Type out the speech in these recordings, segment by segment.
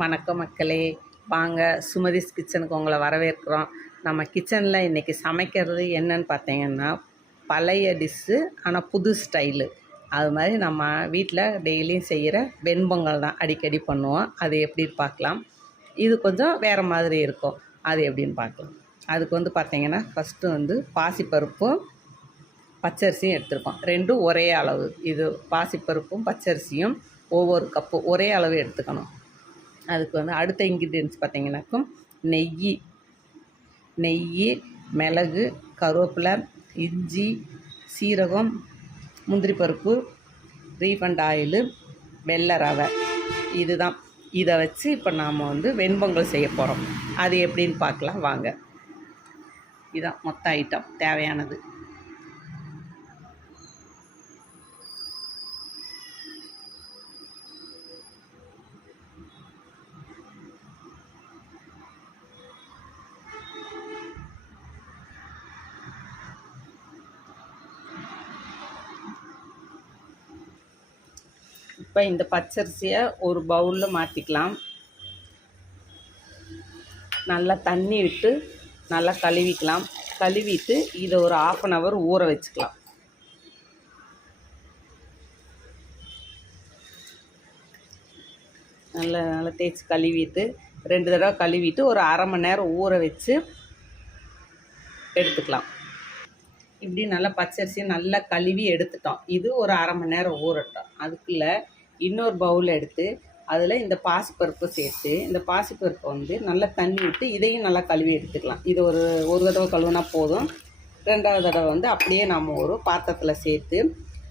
வணக்கம் மக்களே, வாங்க சுமதிஸ் கிச்சனுக்கு உங்களை வரவேற்கிறோம். நம்ம கிச்சனில் இன்றைக்கி சமைக்கிறது என்னன்னு பார்த்தீங்கன்னா, பழைய டிஷ்ஷு ஆனால் புது ஸ்டைலு. அது மாதிரி நம்ம வீட்டில் டெய்லியும் செய்கிற வெண்பொங்கல் தான் அடிக்கடி பண்ணுவோம். அது எப்படின்னு பார்க்கலாம். இது கொஞ்சம் வேறு மாதிரி இருக்கும். அது எப்படின்னு பார்க்கலாம். அதுக்கு பார்த்தீங்கன்னா ஃபஸ்ட்டு பாசிப்பருப்பும் பச்சரிசியும் எடுத்துருக்கோம். ரெண்டும் ஒரே அளவு. இது பாசிப்பருப்பும் பச்சரிசியும் ஒவ்வொரு கப்பு ஒரே அளவு எடுத்துக்கணும். அதுக்கு அடுத்த இன்க்ரீடியன்ட்ஸ் பார்த்திங்கனாக்கும் நெய், மிளகு, கருவேப்பிலை, இஞ்சி, சீரகம், முந்திரி பருப்பு, ரீஃபண்ட் ஆயிலு, வெள்ளை ரவை. இதுதான். இதை வச்சு இப்போ நாம் வெண்பொங்கல் செய்ய போகிறோம். அது எப்படின்னு பார்க்கலாம் வாங்க. இதுதான் மொத்த ஐட்டம் தேவையானது. இப்போ இந்த பச்சரிசியை ஒரு பவுலில் மாற்றிக்கலாம். நல்லா தண்ணி விட்டு நல்லா கழுவிக்கலாம். கழுவிட்டு இதை ஒரு 1/2 hour ஊற வச்சுக்கலாம். நல்லா தேய்ச்சி கழுவிட்டு 2 தடவை கழுவிட்டு ஒரு 1/2 மணி நேரம் ஊற வச்சு எடுத்துக்கலாம். இப்படி நல்லா பச்சரிசியை நல்லா கழுவி எடுத்துட்டோம். இது ஒரு 1/2 மணி நேரம் ஊறட்டும். அதுக்குள்ளே இன்னொரு பவுல் எடுத்து அதில் இந்த பாசிப்பருப்பு சேர்த்து, இந்த பாசிப்பருப்பை நல்லா தண்ணி விட்டு இதையும் நல்லா கழுவி எடுத்துக்கலாம். இது ஒரு தடவை கழுவுனா போதும். 2வது தடவை அப்படியே நம்ம ஒரு பாத்திரத்தில் சேர்த்து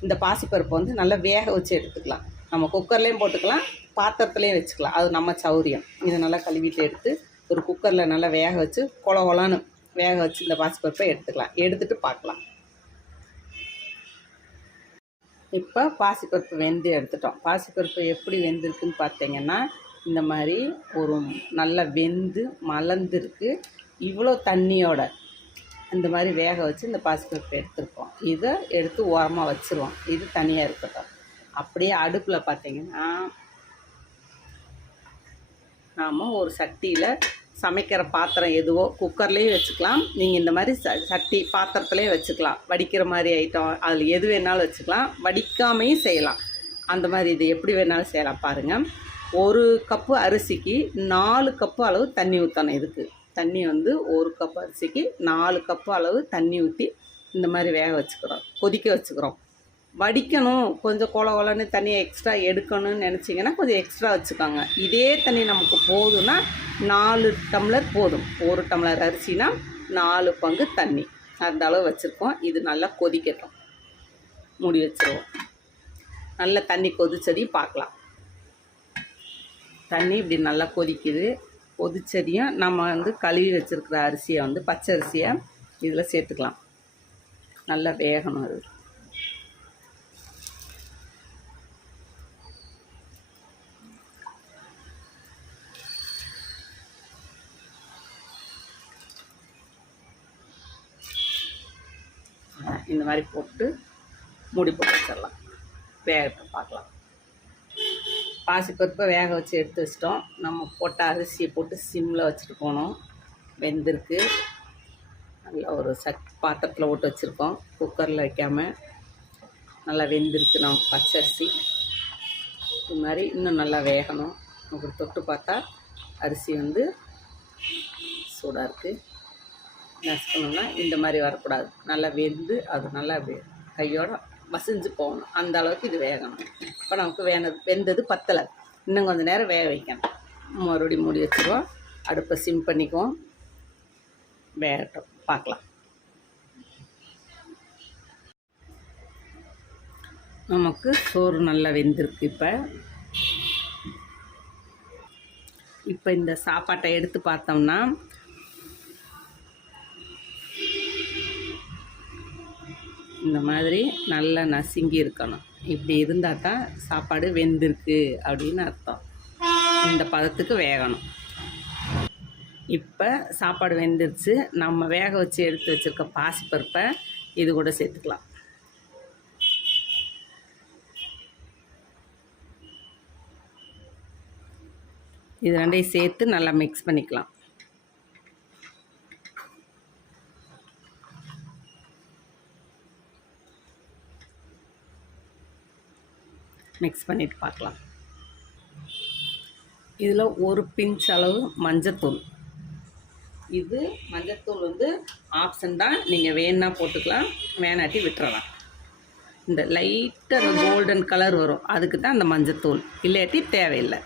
இந்த பாசிப்பருப்பை நல்லா வேக வச்சு எடுத்துக்கலாம். நம்ம குக்கர்லேயும் போட்டுக்கலாம், பாத்திரத்துலேயும் வச்சுக்கலாம். அது நம்ம சௌரியம். இதை நல்லா கழுவிட்டு எடுத்து ஒரு குக்கரில் நல்லா வேக வச்சு கொலன்னு வேக வச்சு இந்த பாசிப்பருப்பை எடுத்துக்கலாம். எடுத்துகிட்டு பார்க்கலாம். இப்போ பாசிப்பருப்பு வெந்து எடுத்துட்டோம். பாசிப்பருப்பு எப்படி வெந்திருக்குன்னு பார்த்தீங்கன்னா, இந்த மாதிரி ஒரு நல்லா வெந்து மலர்ந்துருக்கு. இவ்வளோ தண்ணியோட இந்த மாதிரி வேக வச்சு இந்த பாசிப்பருப்பு எடுத்துருக்கோம். இதை எடுத்து ஓரமாக வச்சுருவோம். இது தனியாக இருக்கட்டும். அப்படியே அடுப்பில் பார்த்தீங்கன்னா, நாம் ஒரு சட்டியில் சமைக்கிற பாத்திரம் எதுவோ குக்கர்லேயும் வச்சுக்கலாம். நீங்கள் இந்த மாதிரி சட்டி பாத்திரத்துலேயே வச்சுக்கலாம். வடிக்கிற மாதிரி ஐட்டம் அதில் எது வேணாலும் வச்சுக்கலாம். வடிக்காமையும் செய்யலாம். அந்த மாதிரி இது எப்படி வேணாலும் செய்யலாம். பாருங்கள், 1 கப்பு அரிசிக்கு 4 கப்பு அளவு தண்ணி ஊற்றணும். இதுக்கு தண்ணி 1 கப்பு அரிசிக்கு 4 கப்பு அளவு தண்ணி ஊற்றி இந்த மாதிரி வேக வச்சுக்கிறோம், கொதிக்க வச்சுக்கிறோம். வடிக்கணும், கொஞ்சம் கொலன்னு தண்ணியை எக்ஸ்ட்ரா எடுக்கணும்னு நினச்சிங்கன்னா கொஞ்சம் எக்ஸ்ட்ரா வச்சுக்கோங்க. இதே தண்ணி நமக்கு போதும்னா 4 டம்ளர் போதும். 1 டம்ளர் அரிசினா 4 பங்கு தண்ணி, அந்த அளவு வச்சுருக்கோம். இது நல்லா கொதிக்கட்டும். மூடி வச்சுருவோம். நல்லா தண்ணி கொதிச்சதையும் பார்க்கலாம். தண்ணி இப்படி நல்லா கொதிக்குது. கொதிச்சதையும் நம்ம கழுவி வச்சுருக்கிற அரிசியை பச்சை அரிசியை இதில் சேர்த்துக்கலாம். நல்லா வேகணும். அது இந்த மாதிரி போட்டு மூடி போட்டு வச்சிடலாம். வேகட்டும் பார்க்கலாம். பாசிப்பருப்பை வேக வச்சு எடுத்து வச்சிட்டோம். நம்ம போட்ட அரிசியை போட்டு சிம்மில் வச்சுட்டு போனோம். வெந்திருக்கு. நல்லா ஒரு பாத்திரத்தில் போட்டு வச்சுருக்கோம். குக்கரில் வைக்காமல் நல்லா வெந்திருக்கு. நம்ம பச்சரிசி இது மாதிரி இன்னும் நல்லா வேகணும். உங்களுக்கு தொட்டு பார்த்தா அரிசி சூடாக இருக்குது. நசுக்கணும்னா இந்த மாதிரி வரக்கூடாது. நல்லா வெந்து அது நல்லா அப்படி கையோடு மசிஞ்சு போகணும். அந்த அளவுக்கு இது வேகணும். இப்போ நமக்கு வெந்தது பத்தலை. இன்னும் கொஞ்சம் நேரம் வேக வைக்கணும். மறுபடியும் மூடி வச்சுருவோம். அடுப்பை சிம் பண்ணிக்குவோம். வேகட்டும் பார்க்கலாம். நமக்கு சோறு நல்லா வெந்திருக்கு. இப்போ இந்த சாப்பாட்டை எடுத்து பார்த்தோம்னா இந்த மாதிரி நல்லா நசுங்கி இருக்கணும். இப்படி இருந்தால் தான் சாப்பாடு வெந்திருக்கு அப்படின்னு அர்த்தம். இந்த பதத்துக்கு வேகணும். இப்போ சாப்பாடு வெந்துருச்சு. நம்ம வேக வச்சு எடுத்து வச்சுருக்க பாசிப்பருப்பை இது கூட சேர்த்துக்கலாம். இது ரெண்டையும் சேர்த்து நல்லா மிக்ஸ் பண்ணிக்கலாம். மிக்ஸ் பண்ணிவிட்டு பார்க்கலாம். இதில் ஒரு பிஞ்ச் அளவு மஞ்சத்தூள். இது மஞ்சத்தூள் வந்து ஆப்ஷன் தான், நீங்கள் வேணா போட்டுக்கலாம், வேணாட்டி விட்டுறலாம். இந்த லைட்டாக கோல்டன் கலர் வரும், அதுக்கு தான் அந்த மஞ்சத்தூள், இல்லாட்டி தேவையில்லை.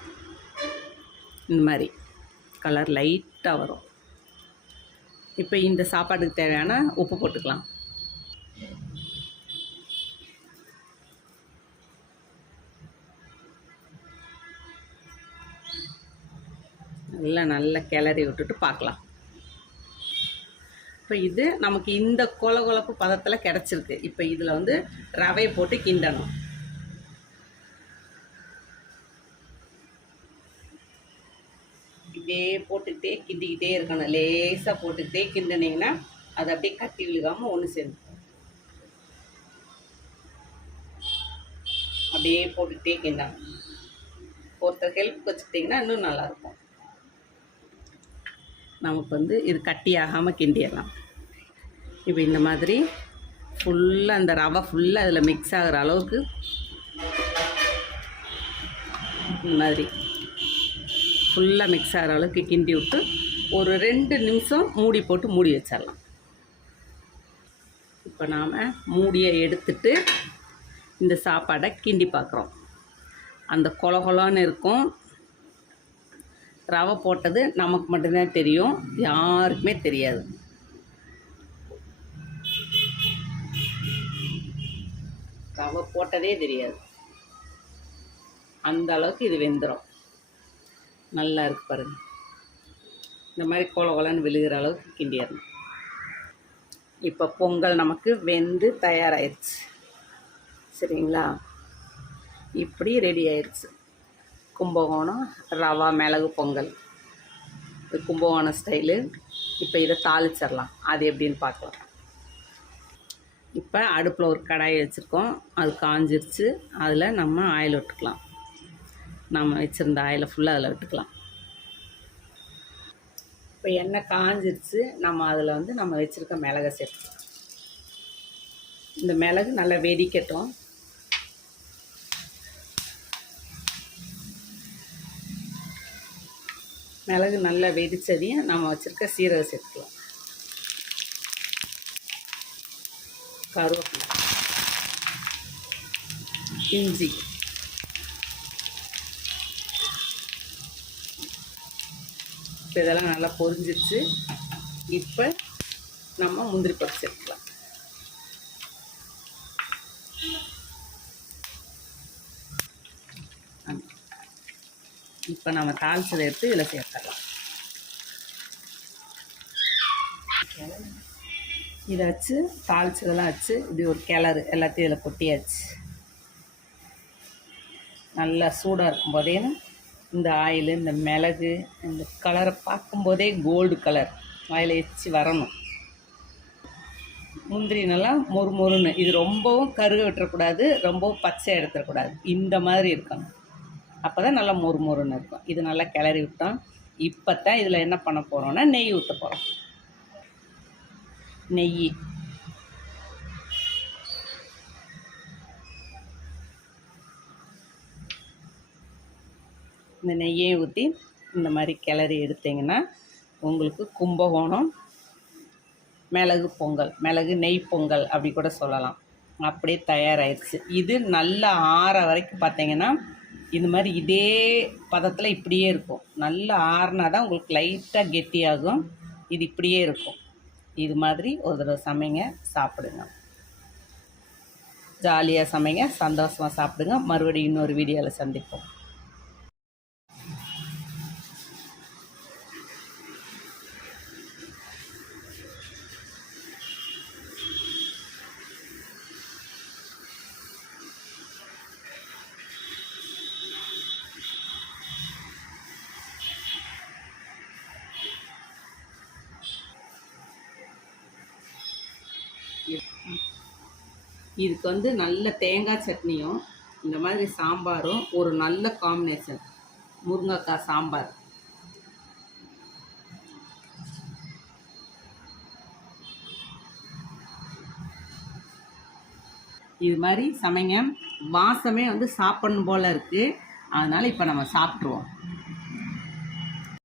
இந்த மாதிரி கலர் லைட்டாக வரும். இப்போ இந்த சாப்பாட்டுக்கு தேவையான உப்பு போட்டுக்கலாம். நல்லா கிளறி விட்டுட்டு பார்க்கலாம். இப்போ இது நமக்கு இந்த கொழப்பு பதத்தில் கிடச்சிருக்கு. இப்போ இதில் வந்து ரவையை போட்டு கிண்டணும். இப்படியே போட்டுக்கிட்டே கிண்டிக்கிட்டே இருக்கணும். லேசாக போட்டுக்கிட்டே கிண்டினீங்கன்னா அது அப்படியே கட்டி விழுகாமல் ஒன்று சேர்ந்து அப்படியே போட்டுக்கிட்டே கிண்டணும். ஒருத்தர் ஹெல்ப் வச்சுக்கிட்டிங்கன்னா இன்னும் நல்லாயிருக்கும். நமக்கு வந்து இது கட்டி ஆகாமல் கிண்டிடலாம். இப்போ இந்த மாதிரி ஃபுல்லாக அந்த ரவை ஃபுல்லாக அதில் மிக்ஸ் ஆகிற அளவுக்கு இந்த மாதிரி ஃபுல்லாக மிக்ஸ் ஆகிற அளவுக்கு கிண்டி விட்டு ஒரு 2 நிமிஷம் மூடி போட்டு மூடி வச்சிடலாம். இப்போ நாம் மூடியை எடுத்துட்டு இந்த சாப்பாடை கிண்டி பார்க்குறோம். அந்த கொலன்னு இருக்கும். ரவை போட்டது நமக்கு மட்டும்தான் தெரியும், யாருக்குமே தெரியாது. ரவை போட்டதே தெரியாது. அந்த அளவுக்கு இது வெந்துடும். நல்லா இருக்கு பாருங்க. இந்த மாதிரி கொலன்னு விழுகிற அளவுக்கு கிண்டிடணும். இப்போ பொங்கல் நமக்கு வெந்து தயாராகிடுச்சு. சரிங்களா? இப்படி ரெடி ஆயிடுச்சு. கும்பகோணம் ரவா மிளகு பொங்கல், இது கும்பகோணம் ஸ்டைலு. இப்போ இதை தாளிச்சிடலாம். அது எப்படின்னு பார்க்கலாம். இப்போ அடுப்பில் ஒரு கடாயை வச்சுருக்கோம், அது காஞ்சிருச்சு. அதில் நம்ம ஆயில் விட்டுக்கலாம். நம்ம வச்சுருந்த ஆயிலை ஃபுல்லாக அதில் விட்டுக்கலாம். இப்போ எண்ணெய் காஞ்சிருச்சு. நம்ம அதில் வந்து நம்ம வச்சுருக்க மிளகை சேர்த்துக்கலாம். இந்த மிளகு நல்லா வெடிக்கட்டும். மிளகு நல்லா வெடித்ததையும் நம்ம வச்சுருக்க சீரகம் சேர்த்துக்கலாம். கருவேப்பிலை, இஞ்சி, இப்போ இதெல்லாம் நல்லா பொரிஞ்சிருச்சு. இப்போ நம்ம முந்திரி பருப்பு சேர்த்துக்கலாம். இப்போ நம்ம தாளிச்சதை எடுத்து இதில் சேர்த்துடலாம். இதை வச்சு தாளிச்சதெல்லாம் வச்சு இப்படி ஒரு கிளறு எல்லாத்தையும் இதில் கொட்டியாச்சு. நல்லா சூடாக இருக்கும்போதே இந்த ஆயில், இந்த மிளகு, இந்த கலரை பார்க்கும்போதே கோல்டு கலர் ஆயில் வச்சு வரணும். முந்திரி நல்லா மொறுன்னு. இது ரொம்பவும் கருக விட்டுறக்கூடாது, ரொம்பவும் பச்சை எடுத்துடக்கூடாது. இந்த மாதிரி இருக்கணும். அப்போ தான் நல்லா மொறுன்னு இருக்கும். இது நல்லா கிளறி விட்டோம். இப்போ தான் இதில் என்ன பண்ண போகிறோன்னா நெய் ஊற்ற போகிறோம். நெய் இந்த நெய்யையும் ஊற்றி இந்த மாதிரி கிளறி எடுத்திங்கன்னா உங்களுக்கு கும்பகோணம் மிளகு பொங்கல், மிளகு நெய் பொங்கல் அப்படி கூட சொல்லலாம். அப்படியே தயாராகிடுச்சு. இது நல்லா ஆற வரைக்கும் பார்த்தீங்கன்னா இந்த மாதிரி இதே பதத்தில் இப்படியே இருக்கும். நல்லா ஆறுனா தான் உங்களுக்கு லைட்டாக கெட்டியாகும். இது இப்படியே இருக்கும். இது மாதிரி ஒரு தடவை சமைங்க, சாப்பிடுங்க. ஜாலியாக சமைங்க, சந்தோஷமாக சாப்பிடுங்க. மறுபடியும் இன்னொரு வீடியோவில் சந்திப்போம். இதுக்கு வந்து நல்ல தேங்காய் சட்னியும் இந்த மாதிரி சாம்பாரும் ஒரு நல்ல காம்பினேஷன். முருங்கைக்காய் சாம்பார் இது மாதிரி சமைங்க. வாசமே வந்து சாப்பிடணும் போல் இருக்குது. அதனால் இப்போ நம்ம சாப்பிட்ருவோம்.